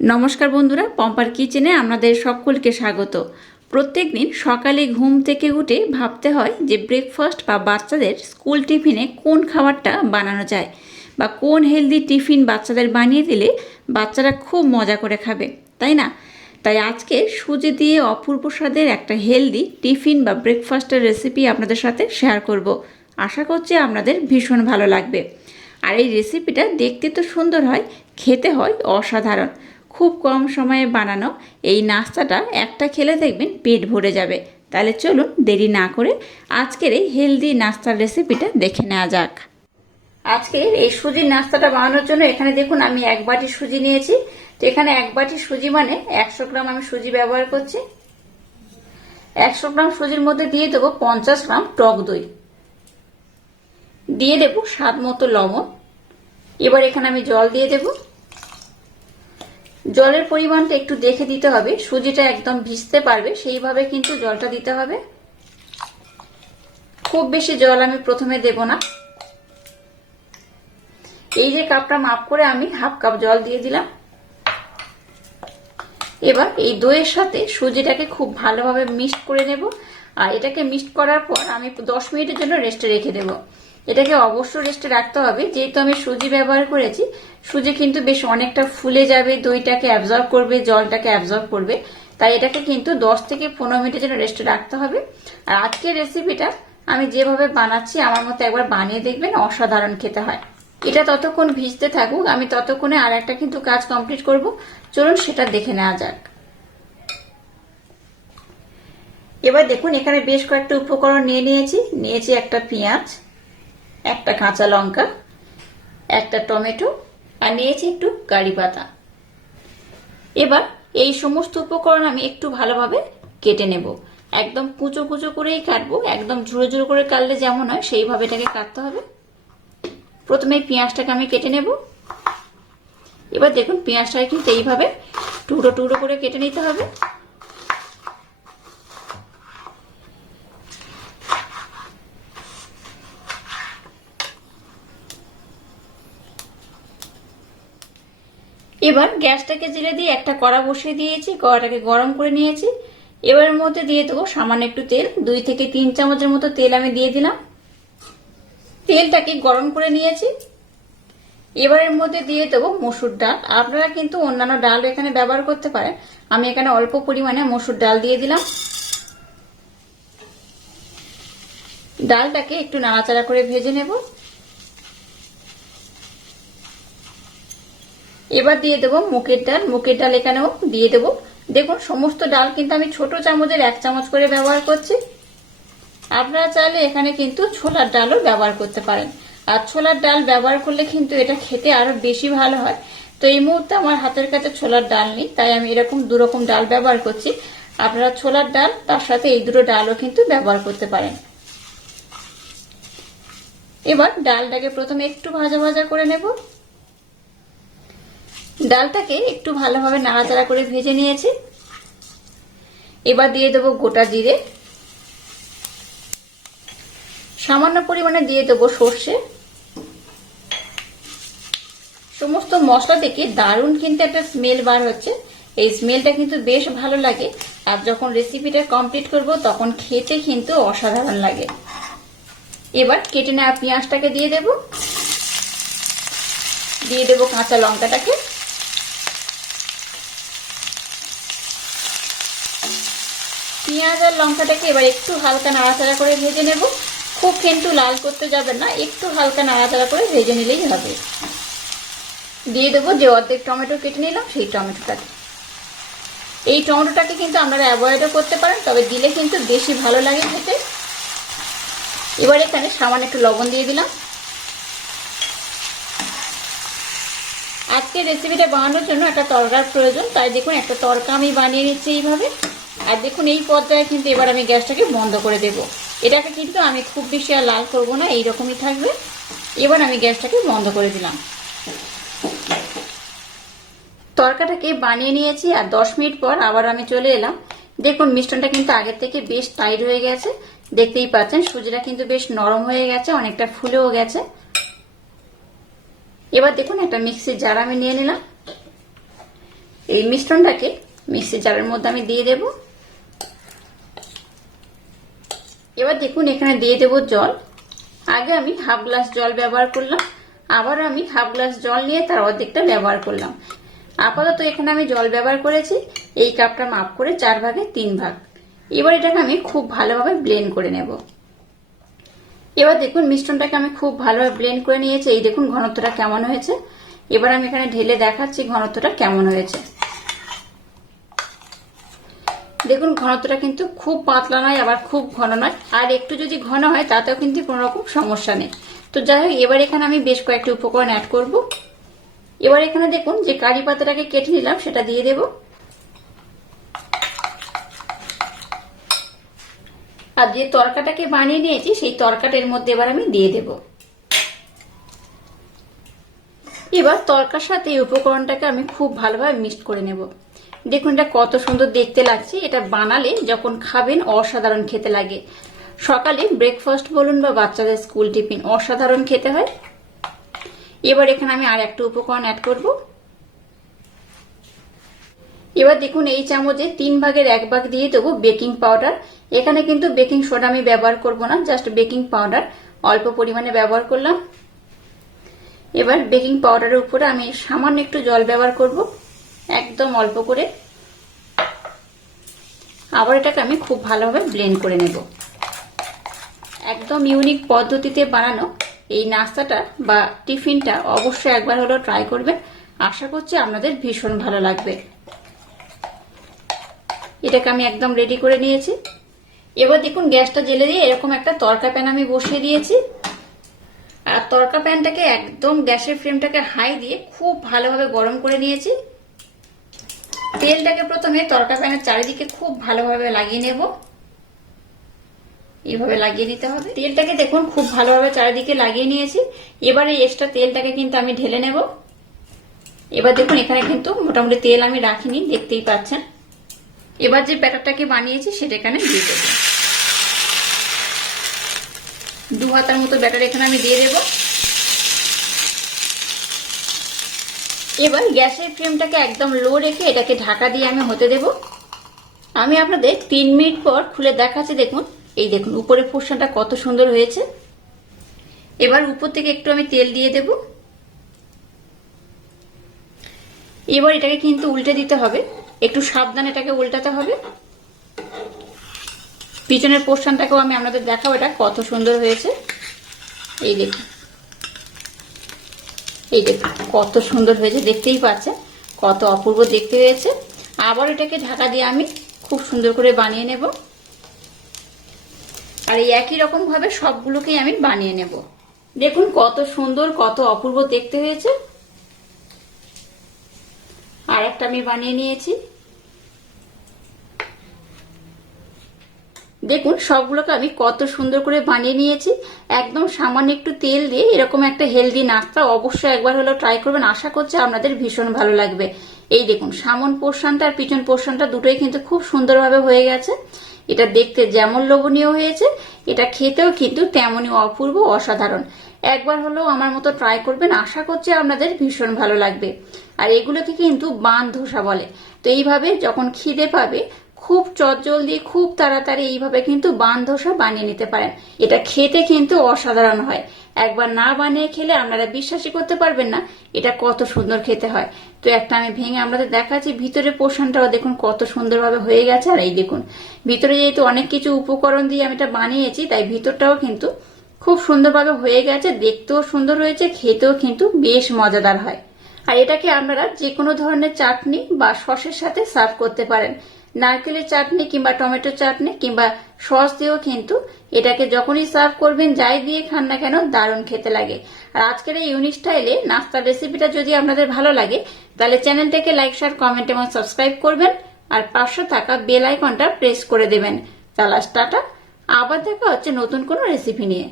নমস্কার বন্ধুরা, পম্পার কিচেনে আপনাদের সকলকে স্বাগত। প্রত্যেক দিন সকালে ঘুম থেকে উঠে ভাবতে হয় যে ব্রেকফাস্ট বা বাচ্চাদের স্কুল টিফিনে কোন খাবারটা বানানো যায় বা কোন হেলদি টিফিন বাচ্চাদের বানিয়ে দিলে বাচ্চারা খুব মজা করে খাবে, তাই না? তাই আজকে সুজি দিয়ে অপূর্ব স্বাদের একটা হেলদি টিফিন বা ব্রেকফাস্টের রেসিপি আপনাদের সাথে শেয়ার করব। আশা করছি আপনাদের ভীষণ ভালো লাগবে। আর এই রেসিপিটা দেখতে তো সুন্দর হয়, খেতে হয় অসাধারণ। খুব কম সময়ে বানানো এই নাস্তাটা একটা খেলে দেখবেন পেট ভরে যাবে। তাহলে চলুন দেরি না করে আজকের এই হেলদি নাস্তার রেসিপিটা দেখে নেওয়া যাক। আজকে এই সুজির নাস্তাটা বানানোর জন্য এখানে দেখুন আমি এক বাটি সুজি নিয়েছি। তো এখানে এক বাটি সুজি মানে একশো গ্রাম আমি সুজি ব্যবহার করছি। একশো গ্রাম সুজির মধ্যে দিয়ে দেবো পঞ্চাশ গ্রাম টক দই। দিয়ে দেবো স্বাদ মতো লবণ। এবার এখানে আমি জল দিয়ে দেব। জলের পরিমাণটা একটু দেখে দিতে হবে। সুজিটা একদম ভিজতে পারবে, সেইভাবে কিন্তু জলটা দিতে হবে। খুব বেশি জল আমি প্রথমে দেব না। এই যে কাপটা মাপ করে আমি হাফ কাপ জল দিয়ে দিলাম। এবার এই দইয়ের সাথে সুজিটাকে খুব ভালোভাবে মিক্সড করে নেব। আর এটাকে মিক্সড করার পর আমি দশ মিনিটের জন্য রেস্টে রেখে দেবো। এটাকে অবশ্য রেস্টে রাখতে হবে। যেহেতু আমি সুজি ব্যবহার করেছি, সুজি কিন্তু বেশ অনেকটা ফুলে যাবে, দইটাকে অ্যাবজর্ব করবে, জলটাকে অ্যাবজর্ব করবে। তাই এটাকে কিন্তু দশ থেকে পনেরো মিনিটের জন্য রেস্টে রাখতে হবে। আর আজকের রেসিপিটা আমি যেভাবে বানাচ্ছি, আমার মতো একবার বানিয়ে দেখবেন, অসাধারণ খেতে হয়। এটা ততক্ষণ ভিজতে থাকুক, আমি ততক্ষণে আর একটা কিন্তু কাজ কমপ্লিট করব। চলুন সেটা দেখে নেওয়া যাক। এবার দেখুন, এখানে বেশ কয়েকটা উপকরণ নিয়ে নিয়েছি। নিয়েছি একটা পেঁয়াজ একটা কাঁচা লঙ্কা, একটা টমেটো, আর নিয়েছি একটু কারি পাতা। এবার এই সমস্ত উপকরণ আমি একটু ভালোভাবে কেটে নেব। একদম কুচো কুচো করেই কাটবো, একদম ঝুড়ো ঝুড়ো করে কাটলে যেমন হয় সেইভাবে এটাকে কাটতে হবে। প্রথমে পেঁয়াজটাকে আমি কেটে নেব। এবার দেখুন, পেঁয়াজটাকে কিন্তু এইভাবে টুকরো টুকরো করে কেটে নিতে হবে। এবার গ্যাসটাকে জেলে দিয়ে একটা কড়া বসিয়ে দিয়েছি, কড়াটাকে গরম করে নিয়েছি। এবারের মধ্যে দিয়ে দেবো সামান্য একটু তেল, দুই থেকে তিন চামচের মতো তেল আমি দিয়ে দিলাম। তেলটাকে গরম করে নিয়েছি। এবারের মধ্যে দিয়ে দেবো মসুর ডাল। আপনারা কিন্তু অন্যান্য ডাল এখানে ব্যবহার করতে পারেন। আমি এখানে অল্প পরিমাণে মসুর ডাল দিয়ে দিলাম। ডালটাকে একটু নাড়াচাড়া করে ভেজে নেব। এবার দিয়ে দেবো মুগের ডাল মুগের ডাল এখানেও দিয়ে দেবো। দেখুন, সমস্ত ডাল কিন্তু আমি ছোট চামচের, এক চামচ করে ব্যবহার করছি। আপনারা চাইলে এখানে কিন্তু ছোলার ডালও ব্যবহার করতে পারেন। আর ছোলার ডাল ব্যবহার করলে কিন্তু এটা খেতে আরও বেশি ভালো হয়। তো এই মুহূর্তে আমার হাতের কাছে ছোলার ডাল নেই, তাই আমি এরকম দু রকম ডাল ব্যবহার করছি। আপনারা ছোলার ডাল, তার সাথে এই দুটো ডালও কিন্তু ব্যবহার করতে পারেন। এবার ডালটাকে প্রথমে একটু ভাজা ভাজা করে নেব। ডালটাকে একটু ভালোভাবে নাড়াচাড়া করে ভেজে নিয়েছি। এবার দিয়ে দেবো গোটা জিরে। সামান্য পরিমাণে দিয়ে দেবো সর্ষে। সমস্ত মশলা থেকে দারুণ কিন্তু একটা স্মেল বার হচ্ছে। এই স্মেলটা কিন্তু বেশ ভালো লাগে। আর যখন রেসিপিটা কমপ্লিট করব, তখন খেতে কিন্তু অসাধারণ লাগে। এবার কেটে নেওয়া পেঁয়াজটাকে দিয়ে দেব। দিয়ে দেবো কাঁচা লঙ্কাটাকে। পেঁয়াজ আর লঙ্কাটাকে এবার একটু হালকা নাড়াচাড়া করে ভেজে নেব। খুব কিন্তু লাল করতে যাবেন না, একটু হালকা নাড়াচাড়া করে ভেজে নিলেই হবে। দিয়ে দেবো যে অর্ধেক টমেটো কেটে নিলাম, সেই টমেটোটাকে। এই টমেটোটাকে কিন্তু আপনারা অ্যাভয়েডও করতে পারেন, তবে দিলে কিন্তু বেশি ভালো লাগে খেতে। এবার এখানে সামান্য একটু লবণ দিয়ে দিলাম। আজকে রেসিপিটা বানানোর জন্য একটা তরকার প্রয়োজন, তাই দেখুন একটা তরকা আমি বানিয়ে নিচ্ছি এইভাবে। আর দেখুন, এই পর্যায়ে কিন্তু এবার আমি গ্যাসটাকে বন্ধ করে দেব। এটাকে কিন্তু আমি খুব বেশি আর লাল করব না, এইরকমই থাকবে। এবার আমি গ্যাসটাকে বন্ধ করে দিলাম। তরকাটাকে বানিয়ে নিয়েছি আর দশ মিনিট পর আবার আমি চলে এলাম। দেখুন মিষ্টনটা কিন্তু আগের থেকে বেশ টাইট হয়ে গেছে। দেখতেই পাচ্ছেন, সুজিটা কিন্তু বেশ নরম হয়ে গেছে, অনেকটা ফুলেও গেছে। এবার দেখুন, একটা মিক্সির জার আমি নিয়ে নিলাম। এই মিশ্রণটাকে মিক্সির জারের মধ্যে আমি দিয়ে দেব। এবার দেখুন এখানে দিয়ে দেব জল। আগে আমি হাফ গ্লাস জল ব্যবহার করলাম, আবার আমি হাফ গ্লাস জল নিয়ে তার অর্ধেকটা ব্যবহার করলাম। আপাতত এখানে আমি জল ব্যবহার করেছি, এই কাপটা মাপ করে চার ভাগে তিন ভাগ। এবার এটাকে আমি খুব ভালোভাবে ব্লেন্ড করে নেব। এবার দেখুন মিশ্রণটাকে আমি খুব ভালোভাবে ব্লেন্ড করে নিয়েছি। এই দেখুন ঘনত্বটা কেমন হয়েছে। এবার আমি এখানে ঢেলে দেখাচ্ছি ঘনত্বটা কেমন হয়েছে। দেখুন, ঘনত্বটা কিন্তু খুব পাতলা নয়, আবার খুব ঘন নয়। আর একটু যদি ঘন হয়, তাতেও কিন্তু কোনো রকম সমস্যা নেই। তো যাই হোক, এবার এখানে আমি বেশ কয়েকটি উপকরণ অ্যাড করব। এবার এখানে দেখুন, যে কারি পাতাটাকে কেটে নিলাম, সেটা দিয়ে দেব। আর যে তরকাটাকে বানিয়ে নিয়েছি, সেই তরকাটার মধ্যে এবার আমি দিয়ে দেব। এবার তরকার সাথে এই উপকরণটাকে আমি খুব ভালোভাবে মিক্সড করে নেব। দেখুন এটা কত সুন্দর দেখতে লাগছে। এটা বানালে যখন খাবেন অসাধারণ খেতে লাগে। সকালে ব্রেকফাস্ট বলুন বা বাচ্চাদের স্কুল টিফিন অসাধারণ খেতে হয়। এবার এখানে আমি আর একটা উপকরণ অ্যাড করব। এবার দেখুন এই চামচে তিন ভাগের এক ভাগ দিয়ে দেবো বেকিং পাউডার এখানে কিন্তু বেকিং সোডা আমি ব্যবহার করব না জাস্ট বেকিং পাউডার অল্প পরিমাণে ব্যবহার করলাম। এবার বেকিং পাউডারের উপরে আমি সামান্য একটু জল ব্যবহার করব। একদম অল্প করে। আবার এটাকে আমি খুব ভালোভাবে ব্লেন্ড করে নেব। একদম ইউনিক পদ্ধতিতে বানানো এই নাস্তাটা বা টিফিনটা অবশ্যই একবার হলেও ট্রাই করবেন। আশা করছি আপনাদের ভীষণ ভালো লাগবে। এটাকে আমি একদম রেডি করে নিয়েছি। এবার দেখুন, গ্যাসটা জেলে দিয়ে এরকম একটা তরকা প্যান আমি বসিয়ে দিয়েছি। আর তরকা প্যানটাকে একদম গ্যাসের ফ্লেমটাকে হাই দিয়ে খুব ভালোভাবে গরম করে নিয়েছি। তেলটাকে প্রথমে তরকা প্যানের চারিদিকে খুব ভালোভাবে লাগিয়ে নেব। এইভাবে লাগিয়ে নিতে হবে। তেলটাকে দেখুন, খুব ভালোভাবে চারিদিকে লাগিয়ে নিয়েছি। এবার এক্সট্রা তেলটাকে কিন্তু আমি ঢেলে নেব। এবার দেখুন, এখানে কিন্তু মোটামুটি তেল আমি রাখিনি, দেখতেই পাচ্ছেন। এবার যে ব্যাটারটাকে বানিয়েছি, সেটা এখানে দিয়ে দেবো। দু হাতার মতো ব্যাটার এখানে আমি দিয়ে দেব। এবার গ্যাসের ফ্লেমটাকে একদম লো রেখে এটাকে ঢাকা দিয়ে আমি হতে দেব। আমি আপনাদের তিন মিনিট পর খুলে দেখাচ্ছি, দেখুন। এই দেখুন, উপরের পোর্শনটা কত সুন্দর হয়েছে। এবার উপর থেকে একটু আমি তেল দিয়ে দেব। এবার এটাকে কিন্তু উল্টে দিতে হবে। একটু সাবধানে এটাকে উল্টাতে হবে। পিছনের পোর্শনটাকেও আমি আপনাদের দেখাবো এটা কত সুন্দর হয়েছে। এই দেখুন। এই দেখুন কত সুন্দর হয়েছে, দেখতেই পাচ্ছেন? কত অপূর্ব দেখতে হয়েছে। আবার এটাকে ঢাকা দিয়ে আমি খুব সুন্দর করে বানিয়ে নেব। আর এই একই রকমভাবে সবগুলোকেই আমি বানিয়ে নেব। দেখুন কত সুন্দর, কত অপূর্ব দেখতে হয়েছে। আর একটা আমি বানিয়ে নিয়েছি। দেখুন, সবগুলোকে আমি কত সুন্দর করে বানিয়ে নিয়েছি। একদম সামান্য একটু তেল দিয়ে এরকম একটা হেলদি নাস্তা অবশ্যই একবার হলেও ট্রাই করবেন। আশা করছি আপনাদের ভীষণ ভালো লাগবে। এই দেখুন, সামন পোর্শনটা আর পিছন পোর্শনটা দুটোই কিন্তু খুব সুন্দরভাবে হয়ে গেছে। এটা দেখতে যেমন লোভনীয় হয়েছে, এটা খেতেও কিন্তু তেমনই অপূর্ব, অসাধারণ। একবার হলেও আমার মতো ট্রাই করবেন, আশা করছি আপনাদের ভীষণ ভালো লাগবে। আর এগুলোকে কিন্তু বান ধোসা বলে। তো এইভাবে যখন খিদে পাবে খুব চটজলদি, খুব তাড়াতাড়ি এইভাবে কিন্তু বান ধোসা বানিয়ে নিতে পারেন। এটা খেতে কিন্তু অসাধারণ হয়। একবার না বানিয়ে খেলে আপনারা বিশ্বাসই করতে পারবেন না, এটা কত সুন্দর খেতে হয়। তো একটা আমি ভেঙে আপনাদের দেখাচ্ছি ভিতরে পোষণটাও দেখুন কত সুন্দরভাবে হয়ে গেছে। আর এই দেখুন, ভিতরে যেহেতু অনেক কিছু উপকরণ দিয়ে আমি এটা বানিয়েছি, তাই ভিতরটাও কিন্তু খুব সুন্দরভাবে হয়ে গেছে, দেখতেও সুন্দর হয়েছে, খেতেও কিন্তু বেশ মজাদার হয়। আর এটাকে আপনারা যে কোনো ধরনের চাটনি বা সসের সাথে সার্ভ করতে পারেন। নারকেলের চাটনি কিংবা টমেটো চাটনি কিংবা সস দিয়েও কিন্তু এটাকে যখনই সার্ভ করবেন, যাই দিয়ে খান না কেন দারুণ খেতে লাগে। আর আজকের এই ইউনিক স্টাইলে নাস্তার রেসিপিটা যদি আপনাদের ভালো লাগে, তাহলে চ্যানেলটাকে লাইক, শেয়ার, কমেন্ট এবং সাবস্ক্রাইব করবেন আর পাশে থাকা বেল আইকনটা প্রেস করে দেবেন। তাহলে টাটা, আবার দেখা হচ্ছে নতুন কোনো রেসিপি নিয়ে।